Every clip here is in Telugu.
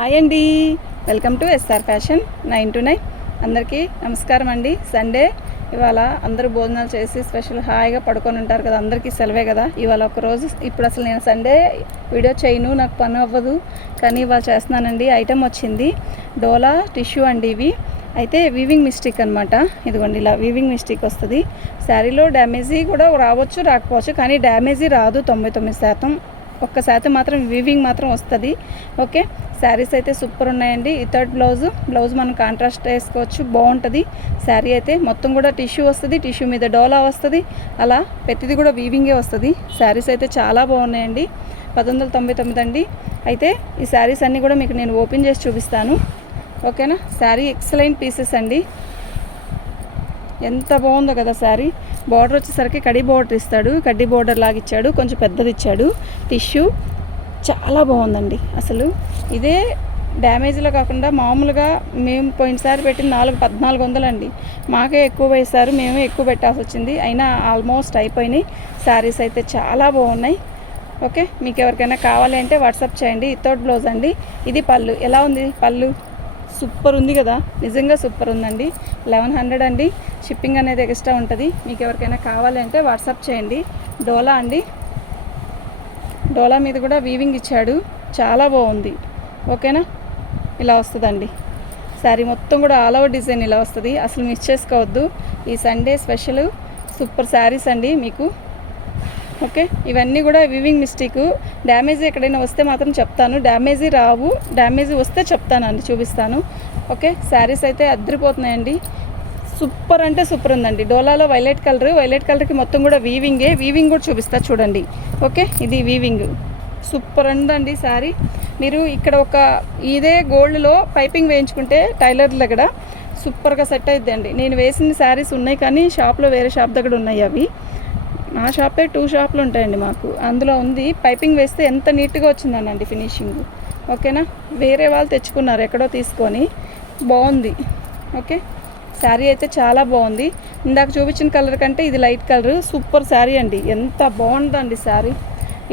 హాయ్ అండి. Welcome to SR fashion nine to nine. అందరికీ నమస్కారం అండి. సండే. ఇవాళ అందరూ భోజనాలు చేసి స్పెషల్ హాయిగా పడుకొని ఉంటారు కదా అందరికీ సెలవే కదా. ఇవాళ ఒకరోజు ఇప్పుడు అసలు నేను సండే వీడియో చేయను నాకు పని అవ్వదు. కానీ ఇవాళ చేస్తున్నానండి. ఐటెం వచ్చింది. డోలా టిష్యూ అండి ఇవి. అయితే వీవింగ్ మిస్టేక్ అనమాట ఇదిగోండి ఇలా వీవింగ్ మిస్టేక్ వస్తుంది. శారీలో డ్యామేజీ కూడా రావచ్చు రాకపోవచ్చు కానీ డ్యామేజీ రాదు తొంభై తొమ్మిది శాతం. ఒక్క శాతం మాత్రం వీవింగ్ మాత్రం వస్తుంది. ఓకే శారీస్ అయితే సూపర్ ఉన్నాయండి. ఈ థర్డ్ బ్లౌజ్ బ్లౌజ్ మనం కాంట్రాస్ట్ వేసుకోవచ్చు. బాగుంటుంది. శారీ అయితే మొత్తం కూడా టిష్యూ వస్తుంది. టిష్యూ మీద డోలా వస్తుంది. అలా ప్రతిదీ కూడా వీవింగే వస్తుంది. శారీస్ అయితే చాలా బాగున్నాయండి. పంతొమ్మిది వందల తొంభై తొమ్మిది అండి. అయితే ఈ శారీస్ అన్నీ కూడా మీకు నేను ఓపెన్ చేసి చూపిస్తాను. ఓకేనా శారీ ఎక్సలెంట్ పీసెస్ అండి. ఎంత బాగుందో కదా శారీ. బార్డర్ వచ్చేసరికి కడి బార్డర్ ఇస్తాడు. కడ్డీ బార్డర్ లాగా ఇచ్చాడు. కొంచెం పెద్దది ఇచ్చాడు. టిష్యూ చాలా బాగుందండి అసలు. ఇదే డ్యామేజ్లో కాకుండా మామూలుగా మేము పోయినసారి పెట్టిన నాలుగు పద్నాలుగు వందలండి. మాకే ఎక్కువ వేశారు. మేమే ఎక్కువ పెట్టాల్సి వచ్చింది. అయినా ఆల్మోస్ట్ అయిపోయినాయి. శారీస్ అయితే చాలా బాగున్నాయి. ఓకే మీకు ఎవరికైనా కావాలి అంటే వాట్సాప్ చేయండి. ఇతోట్ బ్లౌజ్ అండి. ఇది పళ్ళు. ఎలా ఉంది? పళ్ళు? సూపర్ ఉంది కదా. నిజంగా సూపర్ ఉందండి. లెవెన్ హండ్రెడ్ అండి. షిప్పింగ్ అనేది ఎక్స్ట్రా ఉంటుంది. మీకు ఎవరికైనా కావాలి అంటే వాట్సాప్ చేయండి. డోలా అండి. డోలా మీద కూడా వీవింగ్ ఇచ్చాడు. చాలా బాగుంది. ఓకేనా? ఇలా వస్తుందండి. శారీ మొత్తం కూడా ఆల్ ఓవర్ డిజైన్ ఇలా వస్తుంది. అసలు మిస్ చేసుకోవద్దు. ఈ సండే స్పెషల్ సూపర్ శారీస్ అండి మీకు. ఓకే? ఇవన్నీ కూడా వివింగ్ మిస్టేక్. డ్యామేజ్ ఎక్కడైనా వస్తే మాత్రం చెప్తాను. డ్యామేజ్ రావు. డ్యామేజ్ వస్తే చెప్తానండి చూపిస్తాను. ఓకే? శారీస్ అయితే అద్దరిపోతున్నాయండి. సూపర్ అంటే సూపర్ ఉందండి. డోలాలో వైలెట్ కలర్. వైలెట్ కలర్కి మొత్తం కూడా వీవింగే. వీవింగ్ కూడా చూపిస్తా చూడండి. ఓకే? ఇది వీవింగ్. సూపర్ ఉందండి శారీ. మీరు ఇక్కడ ఒక ఇదే గోల్డ్లో పైపింగ్ వేయించుకుంటే టైలర్ దగ్గర సూపర్గా సెట్ అయిద్దండి. నేను వేసిన శారీస్ ఉన్నాయి కానీ షాప్లో వేరే షాప్ దగ్గర ఉన్నాయి అవి. ఆ షాపే టూ షాపులు ఉంటాయండి మాకు. అందులో ఉంది. పైపింగ్ వేస్తే ఎంత నీట్గా వచ్చిందనండి ఫినిషింగ్. ఓకేనా? వేరే వాళ్ళు తెచ్చుకున్నారు ఎక్కడో తీసుకొని. బాగుంది. ఓకే? శారీ అయితే చాలా బాగుంది. ఇందాక చూపించిన కలర్ కంటే ఇది లైట్ కలర్. సూపర్ శారీ అండి. ఎంత బాగుందండి శారీ.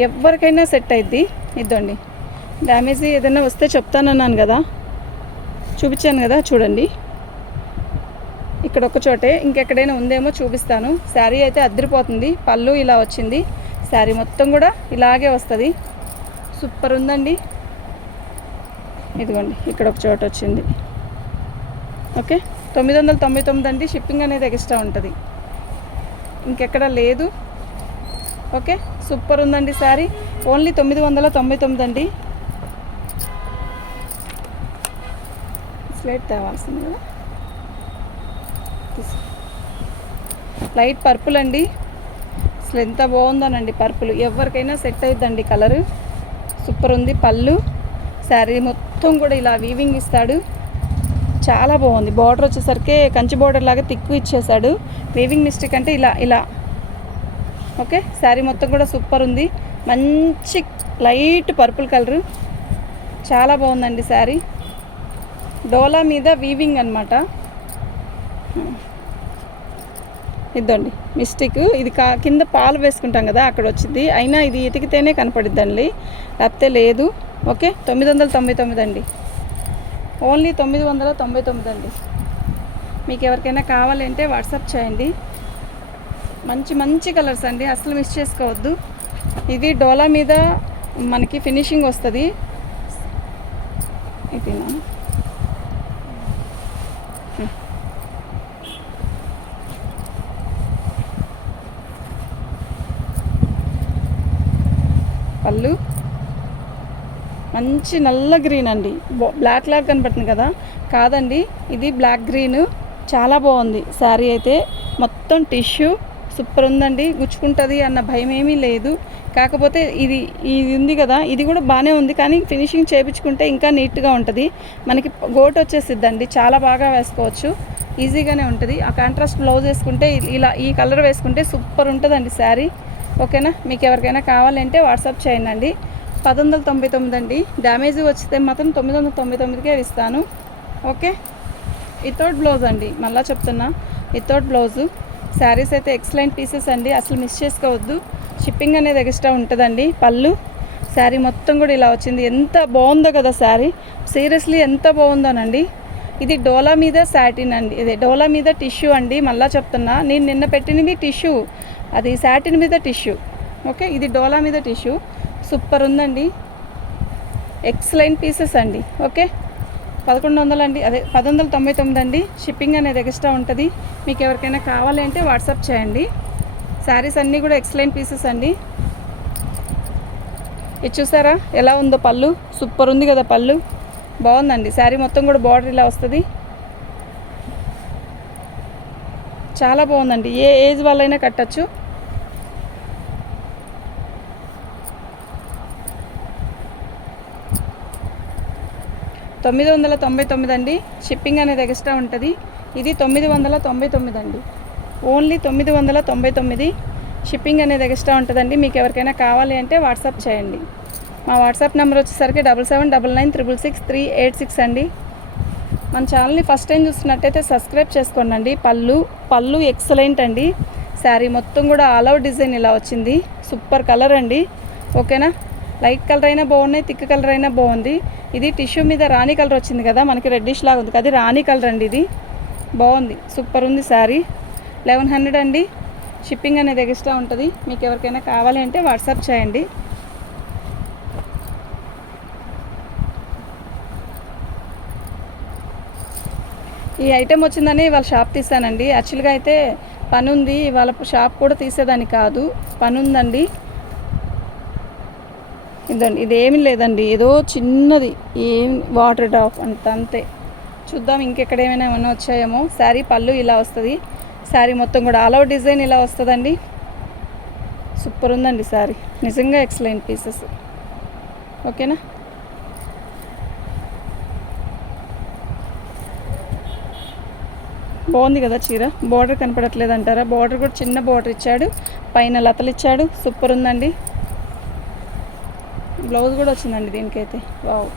ఎవరికైనా సెట్ అయిద్ది. ఇద్దండి. డ్యామేజ్ ఏదైనా వస్తే చెప్తానన్నాను కదా. చూపించాను కదా చూడండి. ఇక్కడ ఒక చోటే. ఇంకెక్కడైనా ఉందేమో చూపిస్తాను. శారీ అయితే అద్దరిపోతుంది. పళ్ళు ఇలా వచ్చింది. శారీ మొత్తం కూడా ఇలాగే వస్తుంది. సూపర్ ఉందండి. ఇదిగోండి ఇక్కడ ఒక చోట వచ్చింది. ఓకే? తొమ్మిది వందల తొంభై తొమ్మిది అండి. షిప్పింగ్ అనేది ఎక్స్ట్రా ఉంటుంది. ఇంకెక్కడ లేదు. ఓకే? సూపర్ ఉందండి శారీ. ఓన్లీ తొమ్మిది వందల తొంభై తొమ్మిది అండి. స్లేట్ తేవాల్సింది కదా? లైట్ పర్పుల్ అండి. అసలు ఎంత బాగుందోనండి పర్పుల్ ఎవరికైనా సెట్ అవుతుందండి కలరు సూపర్ ఉంది పళ్ళు. శారీ మొత్తం కూడా ఇలా వీవింగ్ ఇస్తాడు. చాలా బాగుంది. బార్డర్ వచ్చేసరికి కంచి బార్డర్ లాగా తిక్కు ఇచ్చేసాడు. వీవింగ్ మిస్టేక్ అంటే ఇలా ఇలా. ఓకే శారీ మొత్తం కూడా సూపర్ ఉంది. మంచి లైట్ పర్పుల్ కలరు చాలా బాగుందండి శారీ డోలా మీద వీవింగ్ అనమాట ఇద్దండి. మిస్టేక్. ఇది కా కింద పాలు వేసుకుంటాం కదా అక్కడ వచ్చింది. అయినా ఇది ఇతికితేనే కనపడిద్దండి. లేకపోతే లేదు. ఓకే? తొమ్మిది వందల తొంభై తొమ్మిది అండి. ఓన్లీ తొమ్మిది వందల తొంభై తొమ్మిది అండి. మీకు ఎవరికైనా కావాలంటే వాట్సాప్ చేయండి. మంచి మంచి కలర్స్ అండి. అసలు మిస్ చేసుకోవద్దు. ఇది డోలా మీద మనకి ఫినిషింగ్ వస్తుంది. ఇదేనా? పళ్ళు. మంచి నల్ల గ్రీన్ అండి. బ్లాక్ లాగ్ కనపడుతుంది కదా. కాదండి ఇది బ్లాక్ గ్రీన్. చాలా బాగుంది. శారీ అయితే మొత్తం టిష్యూ. సూపర్ ఉందండి. గుచ్చుకుంటుంది అన్న భయం ఏమీ లేదు. కాకపోతే ఇది ఇది ఉంది కదా. ఇది కూడా బాగానే ఉంది. కానీ ఫినిషింగ్ చేయించుకుంటే ఇంకా నీట్గా ఉంటుంది. మనకి గోట్ వచ్చేసిద్దండి. చాలా బాగా వేసుకోవచ్చు. ఈజీగానే ఉంటుంది. ఆ కాంట్రాస్ట్ బ్లౌజ్ వేసుకుంటే ఇలా ఈ కలర్ వేసుకుంటే సూపర్ ఉంటుందండి శారీ. ఓకేనా? మీకు ఎవరికైనా కావాలంటే వాట్సాప్ చేయండి పది వందల తొంభై తొమ్మిది అండి. డ్యామేజ్ వచ్చితే మాత్రం తొమ్మిది వందల తొంభై తొమ్మిదికే ఇస్తాను. ఓకే? ఇతోట్ బ్లౌజ్ అండి. మళ్ళీ చెప్తున్నా. ఇతోట్ బ్లౌజు. శారీస్ అయితే ఎక్సలెంట్ పీసెస్ అండి. అసలు మిస్ చేసుకోవద్దు. షిప్పింగ్ అనేది ఎక్స్ట్రా ఉంటుందండి. పళ్ళు. శారీ మొత్తం కూడా ఇలా వచ్చింది. ఎంత బాగుందో కదా శారీ. సీరియస్లీ ఎంత బాగుందోనండి. ఇది డోలా మీద సాటిన్ అండి. ఇది డోలా మీద టిష్యూ అండి. మళ్ళా చెప్తున్నా. నేను నిన్న పెట్టినవి టిష్యూ. అది సాటిన్ మీద టిష్యూ ఓకే ఇది డోలా మీద టిష్యూ సూపర్ ఉందండి. ఎక్సలెంట్ పీసెస్ అండి. ఓకే పదకొండు వందలు అండి. అదే పది వందల తొంభై తొమ్మిది అండి. షిప్పింగ్ అనేది ఎక్స్ట్రా ఉంటుంది. మీకు ఎవరికైనా కావాలి అంటే వాట్సాప్ చేయండి. శారీస్ అన్నీ కూడా ఎక్సలెంట్ పీసెస్ అండి. ఇది చూసారా? ఎలా ఉందో పళ్ళు? సూపర్ ఉంది కదా పళ్ళు. బాగుందండి. శారీ మొత్తం కూడా బార్డర్ ఇలా వస్తుంది. చాలా బాగుందండి. ఏ ఏజ్ వాళ్ళైనా కట్టచ్చు. తొమ్మిది వందల తొంభై తొమ్మిది అండి. షిప్పింగ్ అనేది ఎక్స్ట్రా ఉంటుంది. ఇది తొమ్మిది వందల తొంభై తొమ్మిది అండి. ఓన్లీ తొమ్మిది వందల తొంభై తొమ్మిది షిప్పింగ్ అనేది ఎక్స్ట్రా ఉంటుందండి. మీకు ఎవరికైనా కావాలి అంటే వాట్సాప్ చేయండి. మా వాట్సాప్ నెంబర్ వచ్చేసరికి double seven double nine triple six three eight six అండి. మన ఛానల్ని ఫస్ట్ టైం చూస్తున్నట్టయితే సబ్స్క్రైబ్ చేసుకోండి పళ్ళు పళ్ళు ఎక్సలెంట్ అండి. శారీ మొత్తం కూడా ఆల్ అవుట్ డిజైన్ ఇలా వచ్చింది. సూపర్ కలర్ అండి. ఓకేనా? లైట్ కలర్ అయినా బాగున్నాయి థిక్ కలర్ అయినా బాగుంది. ఇది టిష్యూ మీద రాణి కలర్ వచ్చింది కదా మనకి రెడ్డిష్ లాగా ఉంది. అది రాణి కలర్ అండి ఇది. బాగుంది. సూపర్ ఉంది శారీ. లెవెన్ హండ్రెడ్ అండి. షిప్పింగ్ అనేది ఎక్స్ట్రా ఉంటుంది. మీకు ఎవరికైనా కావాలి అంటే వాట్సాప్ చేయండి. ఈ ఐటెం వచ్చిందని వాళ్ళ షాప్ తీసానండి. యాక్చువల్గా అయితే పని ఉంది వాళ్ళ షాప్ కూడా తీసేదాన్ని కాదు. పని ఉందండి ఇదండి. ఇదేమి లేదండి. ఏదో చిన్నది. ఏం వాటర్ డ్రాప్ అంత అంతే చూద్దాం ఇంకెక్కడ ఏమైనా ఏమైనా వచ్చాయేమో. శారీ పళ్ళు ఇలా వస్తుంది. శారీ మొత్తం కూడా ఆల్ అవుట్ డిజైన్ ఇలా వస్తుందండి. సూపర్ ఉందండి శారీ. నిజంగా ఎక్సలెంట్ పీసెస్ ఓకేనా బాగుంది కదా చీర? బార్డర్ కనపడట్లేదు అంటారా? బార్డర్ కూడా చిన్న బార్డర్ ఇచ్చాడు. పైన లతలు ఇచ్చాడు. సూపర్ ఉందండి. బ్లౌజ్ కూడా వచ్చిందండి దీనికైతే. వావ్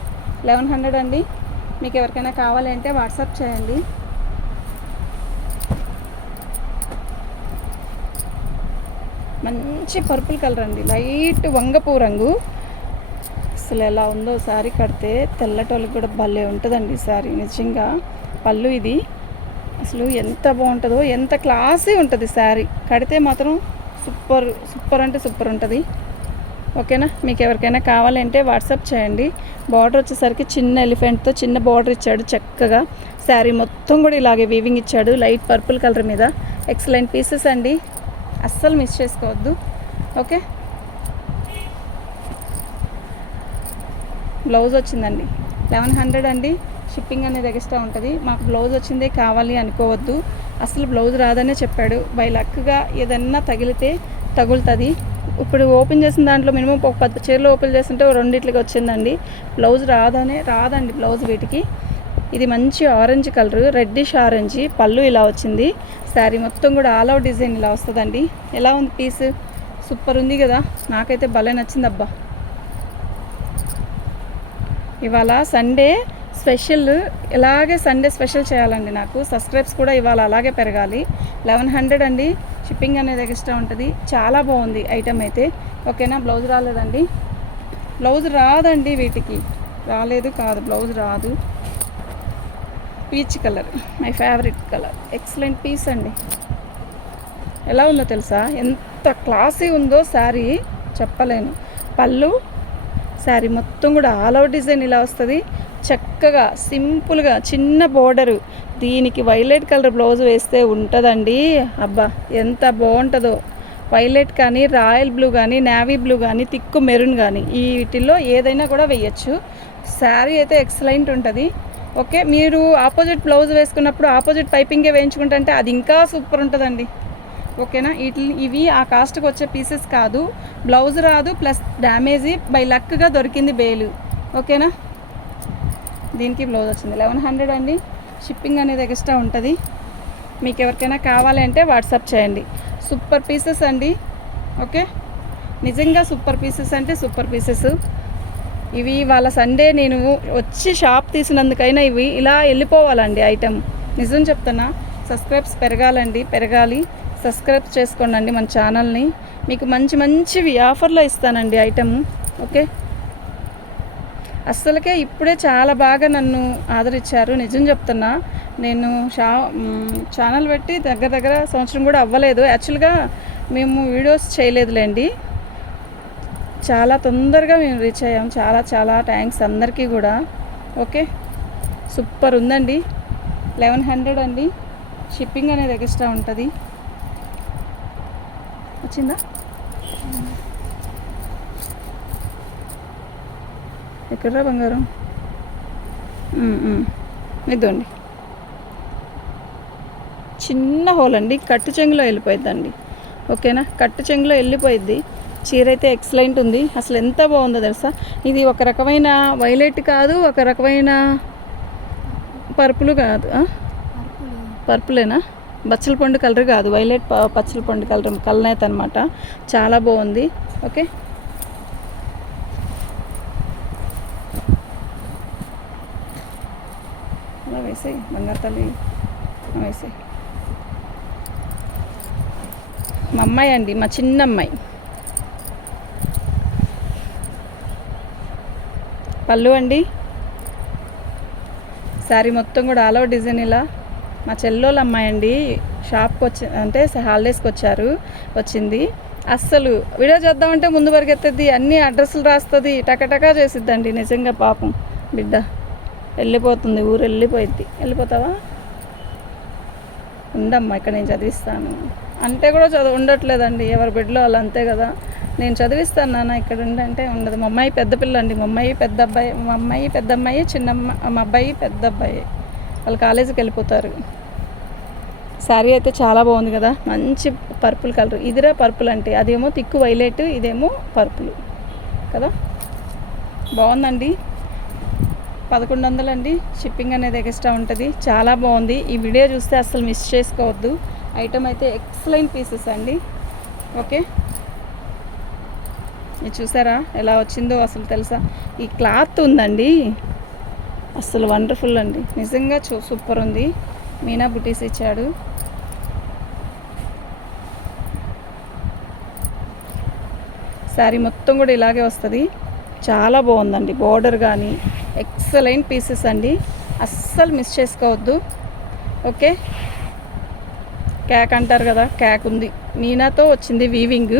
లెవెన్ హండ్రెడ్ అండి. మీకు ఎవరికైనా కావాలి అంటే వాట్సాప్ చేయండి. మంచి పర్పుల్ కలర్ అండి. లైట్ వంగపు రంగు. అసలు ఎలా ఉందో సారీ కడితే తెల్లటోళ్ళకి కూడా భలే ఉంటుందండి సారీ. నిజంగా పళ్ళు ఇది. అసలు ఎంత బాగుంటుందో ఎంత క్లాసీ ఉంటుంది శారీ. కడితే మాత్రం సూపర్ సూపర్ అంటే సూపర్ ఉంటుంది. ఓకేనా? మీకు ఎవరికైనా కావాలంటే వాట్సాప్ చేయండి. బార్డర్ వచ్చేసరికి చిన్న ఎలిఫెంట్తో చిన్న బార్డర్ ఇచ్చాడు చక్కగా. శారీ మొత్తం కూడా ఇలాగే వీవింగ్ ఇచ్చాడు లైట్ పర్పుల్ కలర్ మీద. ఎక్సలెంట్ పీసెస్ అండి. అస్సలు మిస్ చేసుకోవద్దు. ఓకే? బ్లౌజ్ వచ్చిందండి. లెవెన్ హండ్రెడ్ అండి. షిప్పింగ్ అనేది ఎక్స్ట్రా ఉంటుంది. మాకు బ్లౌజ్ వచ్చిందే కావాలి అనుకోవద్దు. అసలు బ్లౌజ్ రాదనే చెప్పాడు. బై లక్గా ఏదన్నా తగిలితే తగులుతుంది. ఇప్పుడు ఓపెన్ చేసిన దాంట్లో మినిమం ఒక పది చీరలు ఓపెన్ చేస్తుంటే రెండింటికి రెండిట్లకి వచ్చిందండి. బ్లౌజ్ రాదనే రాదండి బ్లౌజ్ వీటికి. ఇది మంచి ఆరెంజ్ కలర్ రెడ్డిష్ ఆరెంజ్. పళ్ళు ఇలా వచ్చింది. శారీ మొత్తం కూడా ఆల్ అవుట్ డిజైన్ ఇలా వస్తుందండి. ఎలా ఉంది పీస్? సూపర్ ఉంది కదా. నాకైతే భలే నచ్చింది అబ్బా ఇవాళ సండే స్పెషల్ ఇలాగే సండే స్పెషల్ చేయాలండి నాకు. సబ్స్క్రైబ్స్ కూడా ఇవాళ అలాగే పెరగాలి. లెవెన్ హండ్రెడ్ అండి. షిప్పింగ్ అనేది ఎక్స్ట్రా ఉంటుంది. చాలా బాగుంది ఐటమ్ అయితే. ఓకేనా? బ్లౌజ్ రాలేదండి. బ్లౌజ్ రాదండి వీటికి. రాలేదు కాదు బ్లౌజ్ రాదు. Peach colour my favourite colour. Excellent piece అండి. ఎలా ఉందో తెలుసా? ఎంత క్లాసీ ఉందో శారీ. చెప్పలేను. పళ్ళు శారీ మొత్తం కూడా ఆల్ అవుట్ డిజైన్ ఇలా వస్తుంది. చక్కగా సింపుల్గా చిన్న బోర్డరు. దీనికి వైలెట్ కలర్ బ్లౌజ్ వేస్తే ఉంటుందండి. అబ్బా ఎంత బాగుంటుందో వైలెట్ కానీ రాయల్ బ్లూ కానీ నేవీ బ్లూ కానీ తిక్కు మెరూన్ కానీ ఈ వీటిల్లో ఏదైనా కూడా వేయచ్చు. శారీ అయితే ఎక్సలెంట్ ఉంటుంది. ఓకే మీరు ఆపోజిట్ బ్లౌజ్ వేసుకున్నప్పుడు ఆపోజిట్ పైపింగే వేయించుకుంటుంటే అది ఇంకా సూపర్ ఉంటుందండి. ఓకేనా? వీటి ఇవి ఆ కాస్ట్కి వచ్చే పీసెస్ కాదు. బ్లౌజ్ రాదు ప్లస్ డ్యామేజీ బై లక్గా దొరికింది బేలు. ఓకేనా? దీనికి బ్లౌజ్ వచ్చింది. లెవెన్ హండ్రెడ్ అండి. షిప్పింగ్ అనేది ఎక్స్ట్రా ఉంటుంది. మీకు ఎవరికైనా కావాలి అంటే వాట్సాప్ చేయండి. సూపర్ పీసెస్ అండి. ఓకే నిజంగా సూపర్ పీసెస్ అంటే సూపర్ పీసెస్ ఇవి వాళ్ళ సండే నేను వచ్చి షాప్ తీసినందుకైనా ఇవి ఇలా వెళ్ళిపోవాలండి ఐటెం నిజం చెప్తున్నా సబ్స్క్రైబ్స్ పెరగాలండి పెరగాలి. సబ్స్క్రైబ్ చేసుకోండి మన ఛానల్ని మీకు మంచి మంచివి ఆఫర్లో ఇస్తానండి ఐటెము ఓకే అస్సలకే ఇప్పుడే చాలా బాగా నన్ను ఆదరించారు. నిజం చెప్తున్నా నేను షా ఛానల్ పెట్టి దగ్గర దగ్గర సంవత్సరం కూడా అవ్వలేదు. యాక్చువల్గా మేము వీడియోస్ చేయలేదులేండి. చాలా తొందరగా మేము రీచ్ అయ్యాం. చాలా చాలా థ్యాంక్స్ అందరికీ కూడా. ఓకే? సూపర్ ఉందండి. లెవెన్ హండ్రెడ్ అండి. షిప్పింగ్ అనేది ఎక్స్ట్రా ఉంటుంది. వచ్చిందా? ఎక్కడ్రా బంగారం? ఇదండి చిన్న హోల్ అండి కట్టు చెంగులో వెళ్ళిపోయిద్దండి. ఓకేనా? కట్టు చెంగులో వెళ్ళిపోయిద్ది. చీర అయితే ఎక్సలెంట్ ఉంది. అసలు ఎంత బాగుందో తెలుసా? ఇది ఒక రకమైన వైలెట్ కాదు ఒక రకమైన పర్పులు కాదు. పర్పులేనా? బచ్చల పండు కలర్ కాదు. వైలెట్ పచ్చల పండు కలర్ కలనేత అనమాట చాలా బాగుంది. ఓకే అలా వేసేయి బంగారు తల్లి వేసేయి మా అమ్మాయి అండి మా చిన్న అమ్మాయి పళ్ళు అండి. శారీ మొత్తం కూడా ఆల్ ఓవర్ డిజైన్ ఇలా. మా చెల్లోళ్ళ అమ్మాయి అండి షాప్కి వచ్చి అంటే హాలిడేస్కి వచ్చారు వచ్చింది. అస్సలు వీడియో చేద్దామంటే ముందు పరిగెత్తది అన్ని అడ్రస్లు రాస్తుంది టకటకా చేసిద్దండి నిజంగా పాపం బిడ్డ. వెళ్ళిపోతుంది ఊరు వెళ్ళిపోయింది. వెళ్ళిపోతావా? ఉండమ్మా ఇక్కడ నేను చదివిస్తాను. అంటే కూడా చదువు ఉండట్లేదండి ఎవరి బిడ్డలో వాళ్ళు అంతే కదా. నేను చదివిస్తాను నాన్న ఇక్కడ ఉండంటే ఉండదు. మా అమ్మాయి పెద్ద పిల్ల అండి మా అమ్మాయి పెద్ద అబ్బాయి మా అమ్మాయి పెద్ద అమ్మాయి చిన్న మా అబ్బాయి పెద్ద అబ్బాయి. వాళ్ళు కాలేజీకి వెళ్ళిపోతారు. శారీ అయితే చాలా బాగుంది కదా మంచి పర్పుల్ కలర్. ఇదిరా పర్పుల్ అంటే అదేమో తిక్కు వైలెట్ ఇదేమో పర్పుల్ కదా. బాగుందండి? పదకొండు వందలండి షిప్పింగ్ అనేది ఎక్స్ట్రా ఉంటుంది. చాలా బాగుంది. ఈ వీడియో చూస్తే అసలు మిస్ చేసుకోవద్దు. ఐటమ్ అయితే ఎక్సలెంట్ పీసెస్ అండి. ఓకే. ఇది చూసారా? ఎలా వచ్చిందో అసలు తెలుసా? ఈ క్లాత్ ఉందండి. అసలు వండర్ఫుల్ అండి. నిజంగా చూ సూపర్ ఉంది. మీనా బుటీస్ ఇచ్చాడు. శారీ మొత్తం కూడా ఇలాగే వస్తుంది. చాలా బాగుందండి. బార్డర్ కానీ ఎక్సలెంట్ పీసెస్ అండి. అస్సలు మిస్ చేసుకోవద్దు. ఓకే? క్యాక్ అంటారు కదా క్యాక్ ఉంది. మీనాతో వచ్చింది వీవింగ్.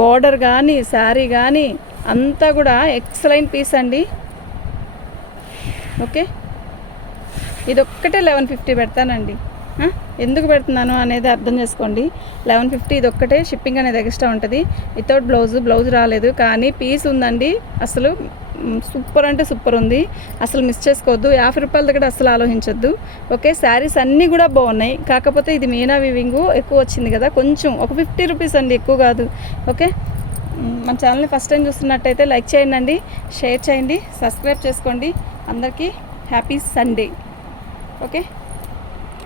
బార్డర్ కానీ శారీ కానీ అంతా కూడా ఎక్సలెంట్ పీస్ అండి. ఓకే? ఇది ఒక్కటే లెవెన్ ఫిఫ్టీ పెడతానండి. ఎందుకు పెడుతున్నాను అనేది అర్థం చేసుకోండి. లెవెన్ ఫిఫ్టీ ఇది ఒక్కటే షిప్పింగ్ అనేది ఎక్స్ట్రా ఉంటుంది. వితౌట్ బ్లౌజ్ బ్లౌజ్ రాలేదు. కానీ పీస్ ఉందండి. అసలు సూపర్ అంటే సూపర్ ఉంది. అసలు మిస్ చేసుకోవద్దు. యాభై రూపాయల దగ్గర అసలు ఆలోచించొద్దు. ఓకే శారీస్ అన్నీ కూడా బాగున్నాయి. కాకపోతే ఇది మీనా వివింగ్ ఎక్కువ వచ్చింది కదా. కొంచెం ఒక ఫిఫ్టీ రూపీస్ అండి ఎక్కువ కాదు. ఓకే? మన ఛానల్ని ఫస్ట్ టైం చూస్తున్నట్టయితే లైక్ చేయండి అండి షేర్ చేయండి సబ్స్క్రైబ్ చేసుకోండి. అందరికీ హ్యాపీ సండే. ఓకే?